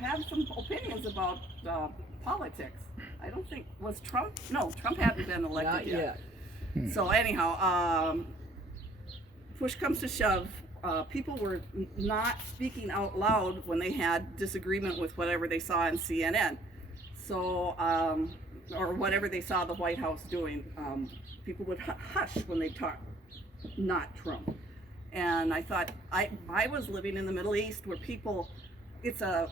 had some opinions about politics. I don't think, was Trump? No, Trump hadn't been elected Not yet. So anyhow, push comes to shove, people were not speaking out loud when they had disagreement with whatever they saw on CNN. So, or whatever they saw the White House doing. People would hush when they talked, not Trump. And I thought, I was living in the Middle East where people, it's a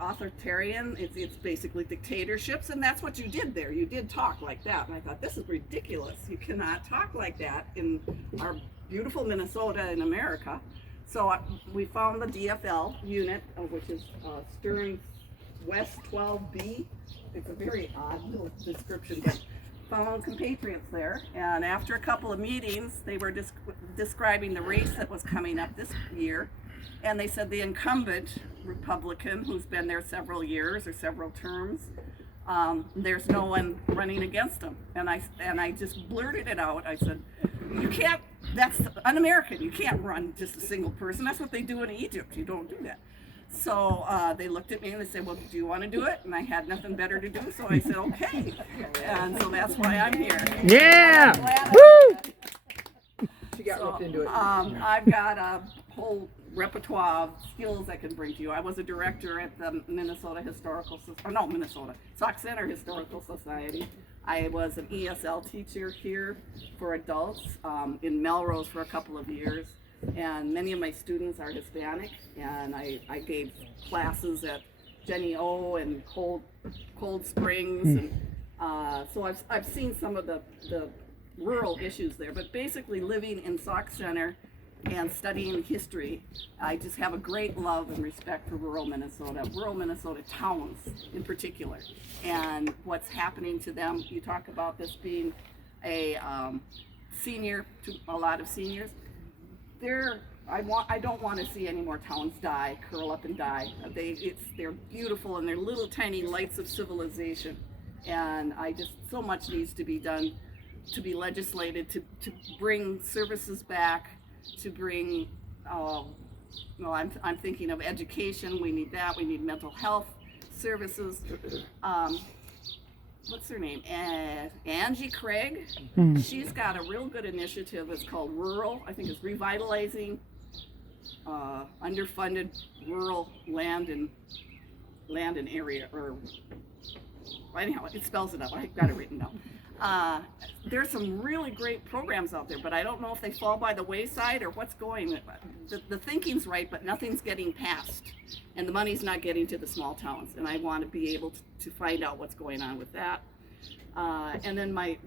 authoritarian, it's basically dictatorships, and that's what you did there. You did talk like that. And I thought, this is ridiculous. You cannot talk like that in our beautiful Minnesota in America. So we found the DFL unit, which is Stearns West 12B. It's a very odd little description, but found compatriots there. And after a couple of meetings, they were describing the race that was coming up this year. And they said the incumbent Republican, who's been there several years or several terms, there's no one running against him. And I just blurted it out. I said, you can't, that's un-American. You can't run just a single person. That's what they do in Egypt. You don't do that. So they looked at me and they said, well, do you want to do it? And I had nothing better to do, so I said, okay. And so that's why I'm here. Yeah! Woo! She got looked into it. I've got a whole repertoire of skills I can bring to you. I was a director at the Sauk Center Historical Society. I was an ESL teacher here for adults in Melrose for a couple of years. And many of my students are Hispanic, and I gave classes at Jenny O and Cold Springs, and so I've seen some of the rural issues there. But basically, living in Sauk Center and studying history, I just have a great love and respect for rural Minnesota towns in particular, and what's happening to them. You talk about this being a senior to a lot of seniors. I don't want to see any more towns die, curl up and die. They're beautiful and they're little tiny lights of civilization, and so much needs to be done, to be legislated, to bring services back, to bring. I'm thinking of education. We need that. We need mental health services. What's her name? Angie Craig. She's got a real good initiative. It's called Rural. I think it's revitalizing underfunded rural land and area. Or anyhow, it spells it out. I got it written down. There's some really great programs out there, but I don't know if they fall by the wayside or what's going. The thinking's right, but nothing's getting passed, and the money's not getting to the small towns. And I want to be able to find out what's going on with that. And then my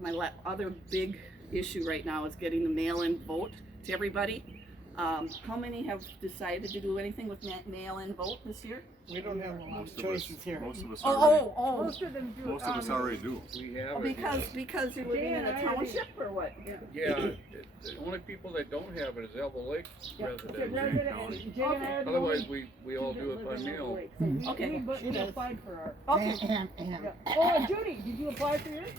other big issue right now is getting the mail-in vote to everybody. How many have decided to do anything with mail-in vote this year? We don't have a lot of choices here. Most of us already, Most of them do. most of us already do. We have it. Because you're living in a township or what? Yeah, the only people that don't have it is Elbow Lake residents. Okay. Otherwise, we all do it by mail. Okay. We applied for our. Okay. Oh, Judy, did you apply for yours?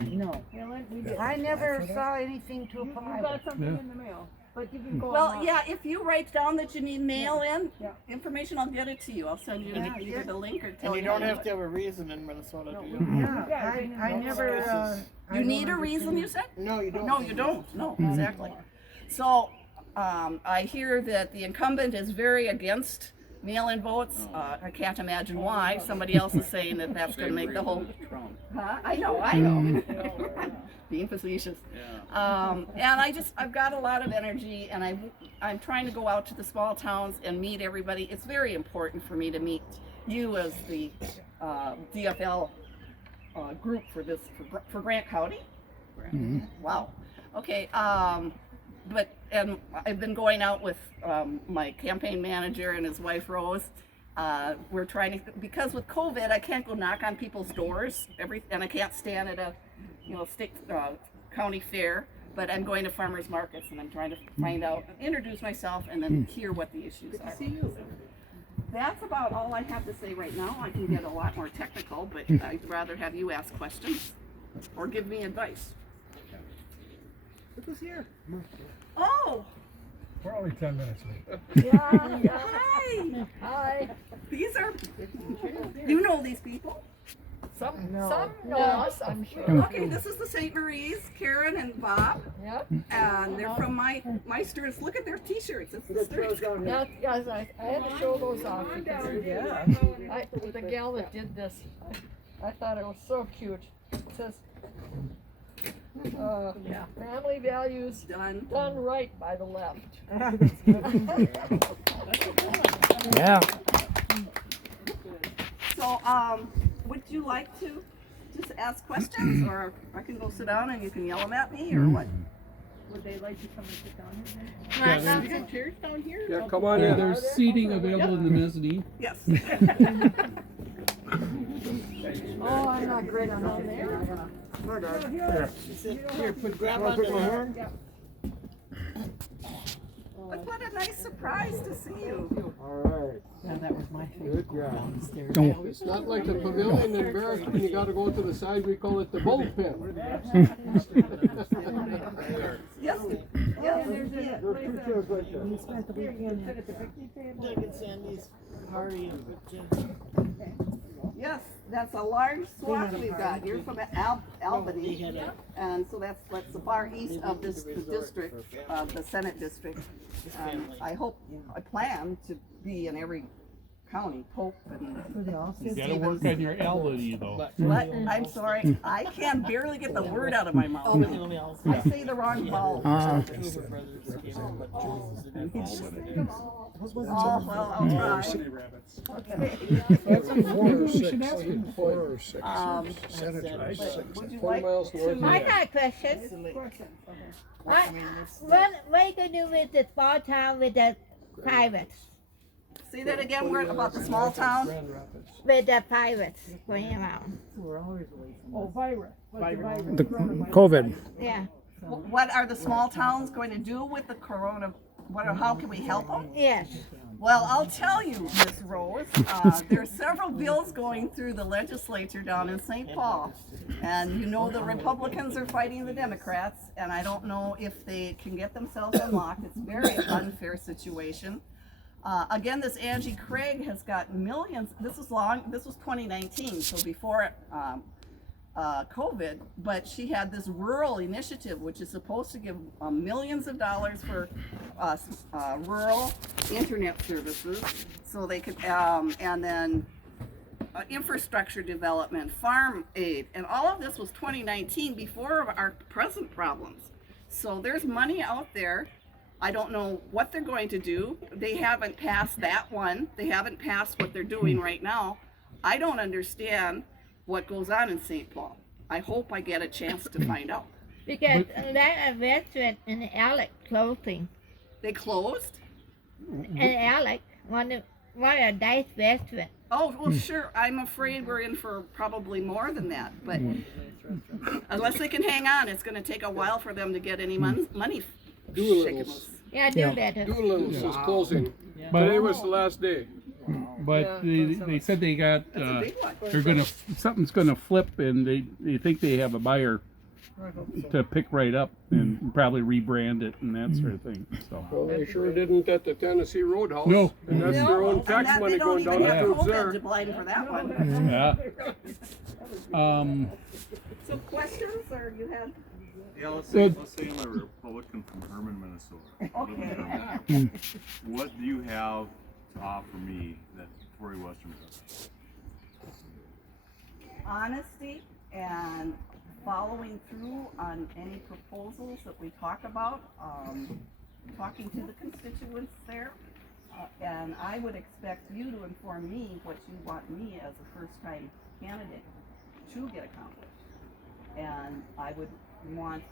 No, Helen, we did. I never saw anything to You apply got with. something in the mail, but you can go Well, online. yeah, if you write down that you need mail-in Yeah. information, I'll get it to you. I'll send you Yeah, either the link or And tell you you. don't how have do to it. have a reason in Minnesota, do you? Yeah, I never, You need a reason, you said? No, you don't. No, you don't. No, exactly. So, I hear that the incumbent is very against mail-in votes. I can't imagine why. Somebody else is saying that that's going to make the whole. Huh? I know. Being facetious. And I've got a lot of energy, and I'm trying to go out to the small towns and meet everybody. It's very important for me to meet you as the DFL group for Grant County. Wow. Okay. And I've been going out with my campaign manager and his wife Rose. We're trying to, because with COVID, I can't go knock on people's doors and I can't stand at a state county fair. But I'm going to farmers markets and I'm trying to find out, introduce myself, and then hear what the issues are. See you. That's about all I have to say right now. I can get a lot more technical, but I'd rather have you ask questions or give me advice. Look who's here. Oh, We're only 10 minutes late. Yeah. Hi. Hi. These are, you know these people. Some No. know us, I'm sure. Okay, this is the St. Maries, Karen and Bob, Yep. and they're from my Stearns. Look at their T-shirts. It's the That goes Stearns. down here. Yeah, guys, I had to show those off because Yeah. the gal that did this, I thought it was so cute. It says, family values Done. done right by the left. Yeah. So, would you like to just ask questions, or I can go sit down and you can yell them at me, or what? Would they like to come and sit down here? You got chairs down here? Yeah, come on Yeah, in. there's seating available in the mezzanine. Yes. Oh, I'm not great on that there. Here, grab Wanna onto put my that. hand? But what a nice surprise to see you. All right. Yeah, that was my favorite. Good job. Downstairs. Don't. It's not like the pavilion in Barrack when you gotta go to the side, we call it the bullpen. Yes. Yes. There's two chairs right there. We spent the weekend at Doug and Sandy's party Yes. That's a large swath we've got. You're from Albany. They had a And so that's the far east of this the district, the Senate district. I hope, I plan to be in every county, Pope and. You gotta work on your L-ity though. What? I'm sorry, I can barely get the word out of my mouth. I say the wrong vowel. Oh, well, I'll try. Four or six. Would you like to? I got a question. What are you gonna do with the small town with the pirates? Say that again, we're about the small town. With the pirates going around? Oh, virus. What's the virus? The COVID. Yeah. What are the small towns going to do with the corona? How can we help them? Yes. Well, I'll tell you, Miss Rose, there's several bills going through the legislature down in St. Paul. And you know the Republicans are fighting the Democrats, and I don't know if they can get themselves unlocked. It's a very unfair situation. Again, this Angie Craig has got millions. This was 2019, so before COVID, but she had this rural initiative, which is supposed to give millions of dollars for rural internet services, so they could, and then infrastructure development, farm aid, and all of this was 2019 before our present problems. So there's money out there. I don't know what they're going to do. They haven't passed that one. They haven't passed what they're doing right now. I don't understand what goes on in St. Paul. I hope I get a chance to find out. Because that restaurant in Alec closing. They closed? And Alec, one of a nice restaurant. Oh, well, sure. I'm afraid we're in for probably more than that. But unless they can hang on, it's going to take a while for them to get any money shaken loose. Yeah, do better. Doolittle's is closing. But, Today was the last day. but they said they got, That's a big one. they're something's gonna flip and they think they have a buyer to pick right up and probably rebrand it and that sort of thing, so. Well, they sure didn't at the Tennessee Roadhouse. No. And that's their own And tax that, money they don't going down even the have tubes COVID there. to blame for that one. Yeah. So questions, or you had? Yeah, let's Good. say I'm a Republican from Herman, Minnesota. Okay. What do you have to offer me that Tory Western doesn't? Honesty and following through on any proposals that we talk about, talking to the constituents there. And I would expect you to inform me what you want me as a first-time candidate to get accomplished. And I would want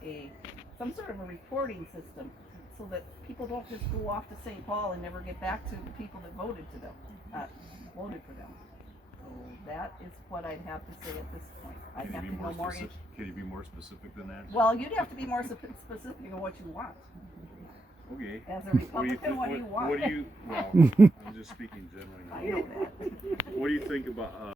some sort of a reporting system so that people don't just go off to St. Paul and never get back to the people that voted for them. So that is what I'd have to say at this point. I'd have to know more. Can you be more specific than that? Well, you'd have to be more specific on what you want. Okay. As a Republican, what do you want? What do you, well, I'm just speaking generally I now. know that. What do you think about,